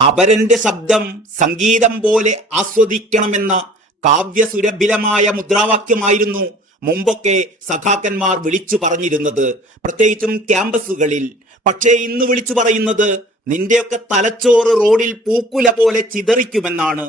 അപരന്റെ ശബ്ദം സംഗീതം പോലെ ആസ്വദിക്കണമെന്ന കാവ്യസുരഭിലമായ മുദ്രാവാക്യമായിരുന്നു മുമ്പൊക്കെ സഖാക്കന്മാർ വിളിച്ചു പറഞ്ഞിരുന്നത്, പ്രത്യേകിച്ചും ക്യാമ്പസുകളിൽ. പക്ഷേ ഇന്ന് വിളിച്ചു പറയുന്നത് നിന്റെയൊക്കെ തലച്ചോറ് റോഡിൽ പൂക്കുല പോലെ ചിതറിക്കുമെന്നാണ്.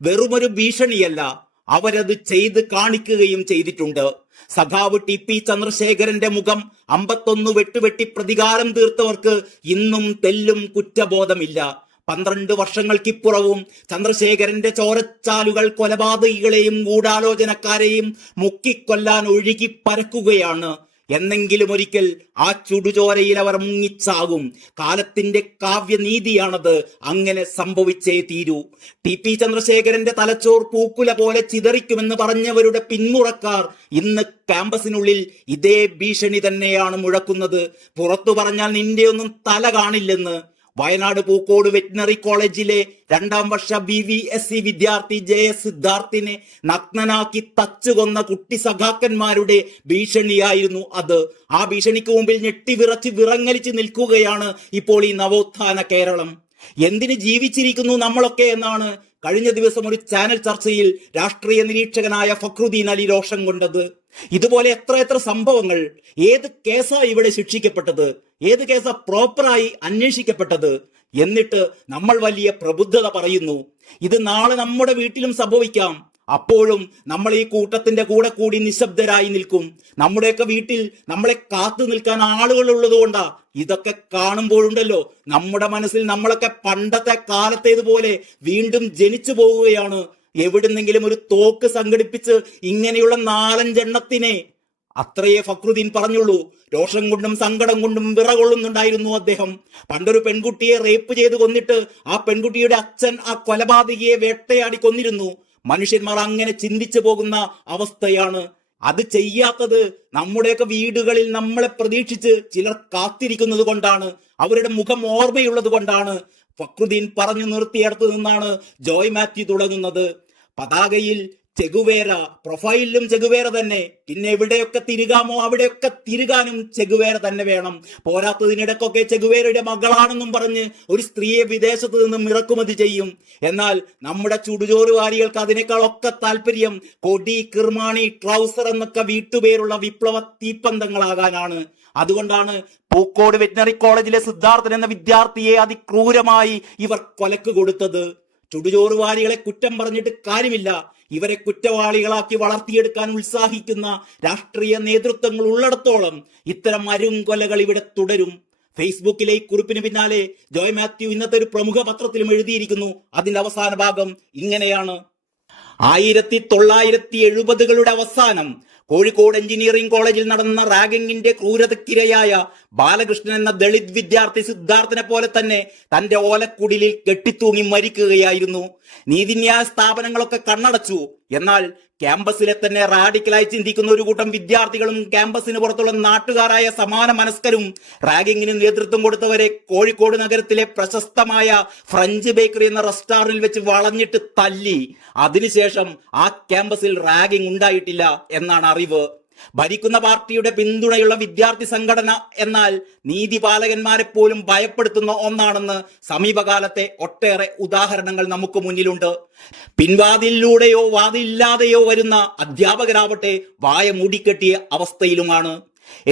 വെറുമൊരു ഭീഷണിയല്ല, അവരത് ചെയ്ത് കാണിക്കുകയും ചെയ്തിട്ടുണ്ട്. സഖാവ് ടി.പി. ചന്ദ്രശേഖരന്റെ മുഖം 51 വെട്ടുവെട്ടി പ്രതികാരം തീർത്തവർക്ക് ഇന്നും തെല്ലും കുറ്റബോധമില്ല. 12 വർഷങ്ങൾക്കിപ്പുറവും ചന്ദ്രശേഖരന്റെ ചോരച്ചാലുകൾ കൊലപാതകികളെയും ഗൂഢാലോചനക്കാരെയും മുക്കിക്കൊല്ലാൻ ഒഴുകി പരക്കുകയാണ്. എന്നെങ്കിലും ഒരിക്കൽ ആ ചുടുചോരയിൽ അവർ മുങ്ങിച്ചാകും. കാലത്തിന്റെ കാവ്യനീതിയാണത്. അങ്ങനെ സംഭവിച്ചേ തീരൂ. ടി.പി. ചന്ദ്രശേഖരന്റെ തലച്ചോർ പൂക്കുല പോലെ ചിതറിക്കുമെന്ന് പറഞ്ഞവരുടെ പിന്മുറക്കാർ ഇന്ന് ക്യാമ്പസിനുള്ളിൽ ഇതേ ഭീഷണി തന്നെയാണ് മുഴക്കുന്നത്. പുറത്തു പറഞ്ഞാൽ നിന്റെ ഒന്നും തല കാണില്ലെന്ന്. വയനാട് പൂക്കോട് വെറ്റിനറി കോളേജിലെ 2ാം വർഷ BVSC വിദ്യാർത്ഥി JS സിദ്ധാർത്ഥിനെ നഗ്നനാക്കി തച്ചുകൊന്ന കുട്ടി സഖാക്കന്മാരുടെ ഭീഷണിയായിരുന്നു അത്. ആ ഭീഷണിക്ക് മുമ്പിൽ ഞെട്ടിവിറച്ച് വിറങ്ങലിച്ച് നിൽക്കുകയാണ് ഇപ്പോൾ ഈ നവോത്ഥാന കേരളം. എന്തിന് ജീവിച്ചിരിക്കുന്നു നമ്മളൊക്കെ എന്നാണ് കഴിഞ്ഞ ദിവസം ഒരു ചാനൽ ചർച്ചയിൽ രാഷ്ട്രീയ നിരീക്ഷകനായ ഫക്രുദ്ദീൻ അലി രോഷം കൊണ്ടത്. ഇതുപോലെ എത്ര സംഭവങ്ങൾ. ഏത് കേസാ ഇവിടെ ശിക്ഷിക്കപ്പെട്ടത്? ഏത് കേസാ പ്രോപ്പറായി അന്വേഷിക്കപ്പെട്ടത്? എന്നിട്ട് നമ്മൾ വലിയ പ്രബുദ്ധത പറയുന്നു. ഇത് നാളെ നമ്മുടെ വീട്ടിലും സംഭവിക്കാം. അപ്പോഴും നമ്മൾ ഈ കൂട്ടത്തിന്റെ കൂടെ കൂടി നിശബ്ദരായി നിൽക്കും. നമ്മുടെയൊക്കെ വീട്ടിൽ നമ്മളെ കാത്തു നിൽക്കാൻ ആളുകൾ ഉള്ളത് കൊണ്ടാ ഇതൊക്കെ കാണുമ്പോഴുണ്ടല്ലോ നമ്മുടെ മനസ്സിൽ നമ്മളൊക്കെ പണ്ടത്തെ കാലത്തേതുപോലെ വീണ്ടും ജനിച്ചു പോവുകയാണ്. എവിടുന്നെങ്കിലും ഒരു തോക്ക് സംഘടിപ്പിച്ച് ഇങ്ങനെയുള്ള 4-5 എണ്ണത്തിനെ, അത്രയേ ഫക്രുദ്ദീൻ പറഞ്ഞുള്ളൂ. രോഷം കൊണ്ടും സങ്കടം കൊണ്ടും വിറകൊള്ളുന്നുണ്ടായിരുന്നു അദ്ദേഹം. പണ്ടൊരു പെൺകുട്ടിയെ റേപ്പ് ചെയ്ത് കൊന്നിട്ട് ആ പെൺകുട്ടിയുടെ അച്ഛൻ ആ കൊലപാതകിയെ വേട്ടയാടി കൊന്നിരുന്നു. മനുഷ്യന്മാർ അങ്ങനെ ചിന്തിച്ചു പോകുന്ന അവസ്ഥയാണ്. അത് ചെയ്യാത്തത് നമ്മുടെയൊക്കെ വീടുകളിൽ നമ്മളെ പ്രതീക്ഷിച്ച് ചിലർ കാത്തിരിക്കുന്നത് കൊണ്ടാണ്, അവരുടെ മുഖം ഓർമ്മയുള്ളത് കൊണ്ടാണ്. ഫക്രുദ്ദീൻ പറഞ്ഞു നിർത്തിയിടത്ത് നിന്നാണ് ജോയ് മാത്യു തുടങ്ങുന്നത്. പതാകയിൽ ചെഗുവേര, പ്രൊഫൈലിലും ചെഗുവേര തന്നെ. പിന്നെ എവിടെയൊക്കെ തിരുകാമോ അവിടെയൊക്കെ തിരുകാനും ചെഗുവേര തന്നെ വേണം. പോരാത്തതിനിടക്കൊക്കെ ചെഗുവേരയുടെ മകളാണെന്നും പറഞ്ഞ് ഒരു സ്ത്രീയെ വിദേശത്ത് നിന്നും ഇറക്കുമതി ചെയ്യും. എന്നാൽ നമ്മുടെ ചുടുചോറുവാരികൾക്ക് അതിനേക്കാളൊക്കെ താല്പര്യം കൊടി, കിർമാണി, ട്രൗസർ എന്നൊക്കെ വീട്ടുപേരുള്ള വിപ്ലവ തീപ്പന്തങ്ങളാകാനാണ്. അതുകൊണ്ടാണ് പൂക്കോട് വെറ്റിനറി കോളേജിലെ സിദ്ധാർത്ഥൻ എന്ന വിദ്യാർത്ഥിയെ അതിക്രൂരമായി ഇവർ കൊലക്ക് കൊടുത്തത്. ചുടുചോറുവാരികളെ കുറ്റം പറഞ്ഞിട്ട് കാര്യമില്ല. ഇവരെ കുറ്റവാളികളാക്കി വളർത്തിയെടുക്കാൻ ഉത്സാഹിക്കുന്ന രാഷ്ട്രീയ നേതൃത്വങ്ങൾ ഉള്ളിടത്തോളം ഇത്തരം അരുംകൊലകൾ ഇവിടെ തുടരും. ഫേസ്ബുക്കിലെ ഈ കുറിപ്പിന് പിന്നാലെ ജോയ് മാത്യു ഇന്നത്തെ ഒരു പ്രമുഖ പത്രത്തിലും എഴുതിയിരിക്കുന്നു. അതിന്റെ അവസാന ഭാഗം ഇങ്ങനെയാണ്: 1970കളുടെ അവസാനം കോഴിക്കോട് എഞ്ചിനീയറിംഗ് കോളേജിൽ നടന്ന റാഗിങ്ങിന്റെ ക്രൂരതയ്ക്കിരയായ ബാലകൃഷ്ണൻ എന്ന ദളിത് വിദ്യാർത്ഥി സിദ്ധാർത്ഥിനെ പോലെ തന്നെ തന്റെ ഓലക്കുടിലിൽ കെട്ടിത്തൂങ്ങി മരിക്കുകയായിരുന്നു. നീതിന്യായ സ്ഥാപനങ്ങളൊക്കെ കണ്ണടച്ചു. എന്നാൽ ക്യാമ്പസിലെ തന്നെ റാഡിക്കലായി ചിന്തിക്കുന്ന ഒരു കൂട്ടം വിദ്യാർത്ഥികളും ക്യാമ്പസിന് പുറത്തുള്ള നാട്ടുകാരായ സമാന മനസ്കരും റാഗിങ്ങിന് നേതൃത്വം കൊടുത്തവരെ കോഴിക്കോട് നഗരത്തിലെ പ്രശസ്തമായ ഫ്രഞ്ച് ബേക്കറി എന്ന റെസ്റ്റോറന്റിൽ വെച്ച് വളഞ്ഞിട്ട് തല്ലി. അതിനുശേഷം ആ ക്യാമ്പസിൽ റാഗിംഗ് ഉണ്ടായിട്ടില്ല എന്നാണ് അറിവ്. ഭരിക്കുന്ന പാർട്ടിയുടെ പിന്തുണയുള്ള വിദ്യാർത്ഥി സംഘടന എന്നാൽ നീതിപാലകന്മാരെ പോലും ഭയപ്പെടുത്തുന്ന ഒന്നാണെന്ന് സമീപകാലത്തെ ഒട്ടേറെ ഉദാഹരണങ്ങൾ നമുക്ക് മുന്നിലുണ്ട്. പിൻവാതിലൂടെയോ വാതിലില്ലാതെയോ വരുന്ന അധ്യാപകരാവട്ടെ വായ മൂടിക്കെട്ടിയ അവസ്ഥയിലുമാണ്.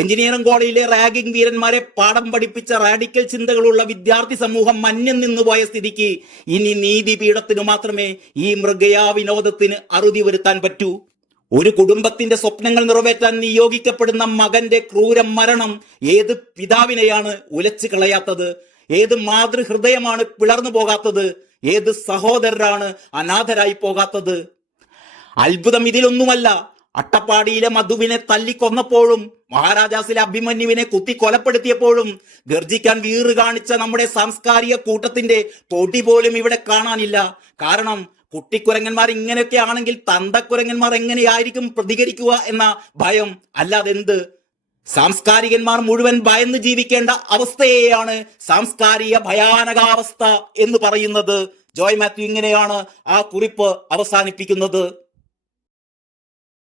എഞ്ചിനീയറിംഗ് കോളേജിലെ റാഗിംഗ് വീരന്മാരെ പാഠം പഠിപ്പിച്ച റാഡിക്കൽ ചിന്തകളുള്ള വിദ്യാർത്ഥി സമൂഹം മന്യം നിന്നുപോയ സ്ഥിതിക്ക് ഇനി നീതിപീഠത്തിനു മാത്രമേ ഈ മൃഗയാ വിനോദത്തിന് അറുതി വരുത്താൻ പറ്റൂ. ഒരു കുടുംബത്തിന്റെ സ്വപ്നങ്ങൾ നിറവേറ്റാൻ നിയോഗിക്കപ്പെടുന്ന മകന്റെ ക്രൂര മരണം ഏത് പിതാവിനെയാണ് ഉലച്ചു കളയാത്തത്? ഏത് മാതൃഹൃദയമാണ് പിളർന്നു പോകാത്തത്? ഏത് സഹോദരരാണ് അനാഥരായി പോകാത്തത്? അത്ഭുതം ഇതിലൊന്നുമല്ല. അട്ടപ്പാടിയിലെ മധുവിനെ തല്ലിക്കൊന്നപ്പോഴും മഹാരാജാസിലെ അഭിമന്യുവിനെ കുത്തി കൊലപ്പെടുത്തിയപ്പോഴും ഗർജിക്കാൻ വീറ് കാണിച്ച നമ്മുടെ സാംസ്കാരിക കൂട്ടത്തിന്റെ പൊടി പോലും ഇവിടെ കാണാനില്ല. കാരണം കുട്ടിക്കുരങ്ങന്മാർ ഇങ്ങനെയൊക്കെ ആണെങ്കിൽ തന്തക്കുരങ്ങന്മാർ എങ്ങനെയായിരിക്കും പ്രതികരിക്കുക എന്ന ഭയം. അല്ലാതെന്ത്? സാംസ്കാരികന്മാർ മുഴുവൻ ഭയന്ന് ജീവിക്കേണ്ട അവസ്ഥയെയാണ് സാംസ്കാരിക ഭയാനകാവസ്ഥ എന്ന് പറയുന്നത്. ജോയ് മാത്യു ഇങ്ങനെയാണ് ആ കുറിപ്പ് അവസാനിപ്പിക്കുന്നത്.